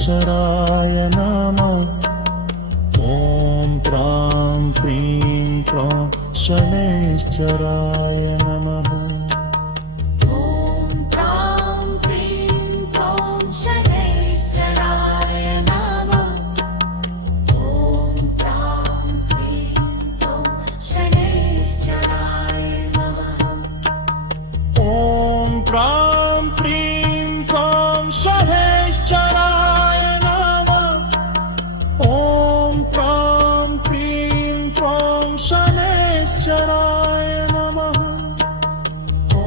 शनैश्चराय नमः ॐ प्रां प्रीं प्रौं शनैश्चराय नमः ॐ प्रां प्रीं प्रौं शनैश्चराय नमः ॐ प्रां प्रीं प्रौं शनैश्चराय नमः ॐ प्रां प्रीं प्रौं शनैश्चराय नमः ॐ प्रां प्रीं प्रौं शनैश्चराय नमः ॐ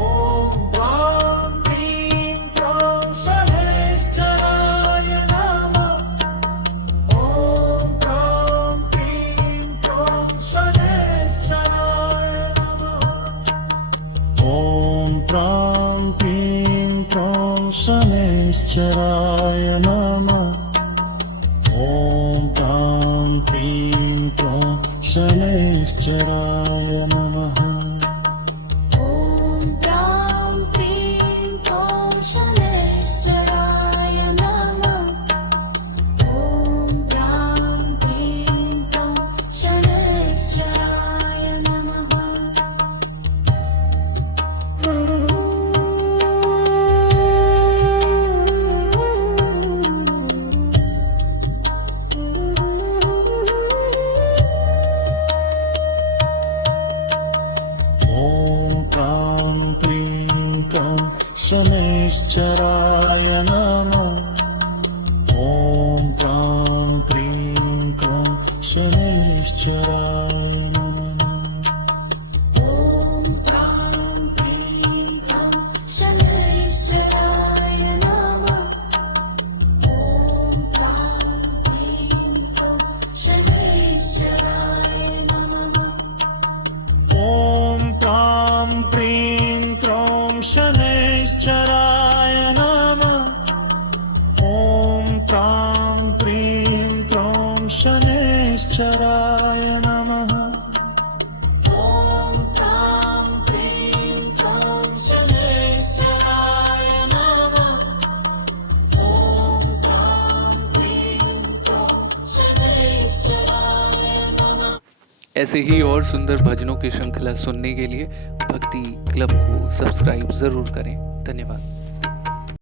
प्रां प्रीं प्रौं शनैश्चराय नमः ॐ प्रां प्रीं प्रौं शनैश्चराय नमः ॐ प्रां प्रीं प्रौं शनैश्चराय नमः ॐ प्रां प्रीं प्रौं शनैश्चराय नमः ॐ प्रां प्रीं प्रौं शनैश्चराय नमः ॐ प्रां प्रीं प्रौं शनैश्चराय नमः ॐ प्रां प्रीं प्रौं शनैश्चराय नमः ॐ प्रां प्रीं प्रौं शनैश्चराय नमः ॐ प्रां प्रीं प्रौं शनैश्चराय नमः ॐ प्रां प्रीं प्रौं शनैश्चराय नमः ॐ प्रां प्रीं प्रौं शनैश्चराय नमः ॐ प्रां प्रीं प्रौं शनैश्चराय नमः ॐ प्रां प्रीं प्रौं शनैश्चराय नमः ॐ प्रां प्रीं प्रौं शनैश्चराय नमः। ऐसे ही और सुंदर भजनों की श्रृंखला सुनने के लिए भक्ति क्लब को सब्सक्राइब ज़रूर करें। धन्यवाद।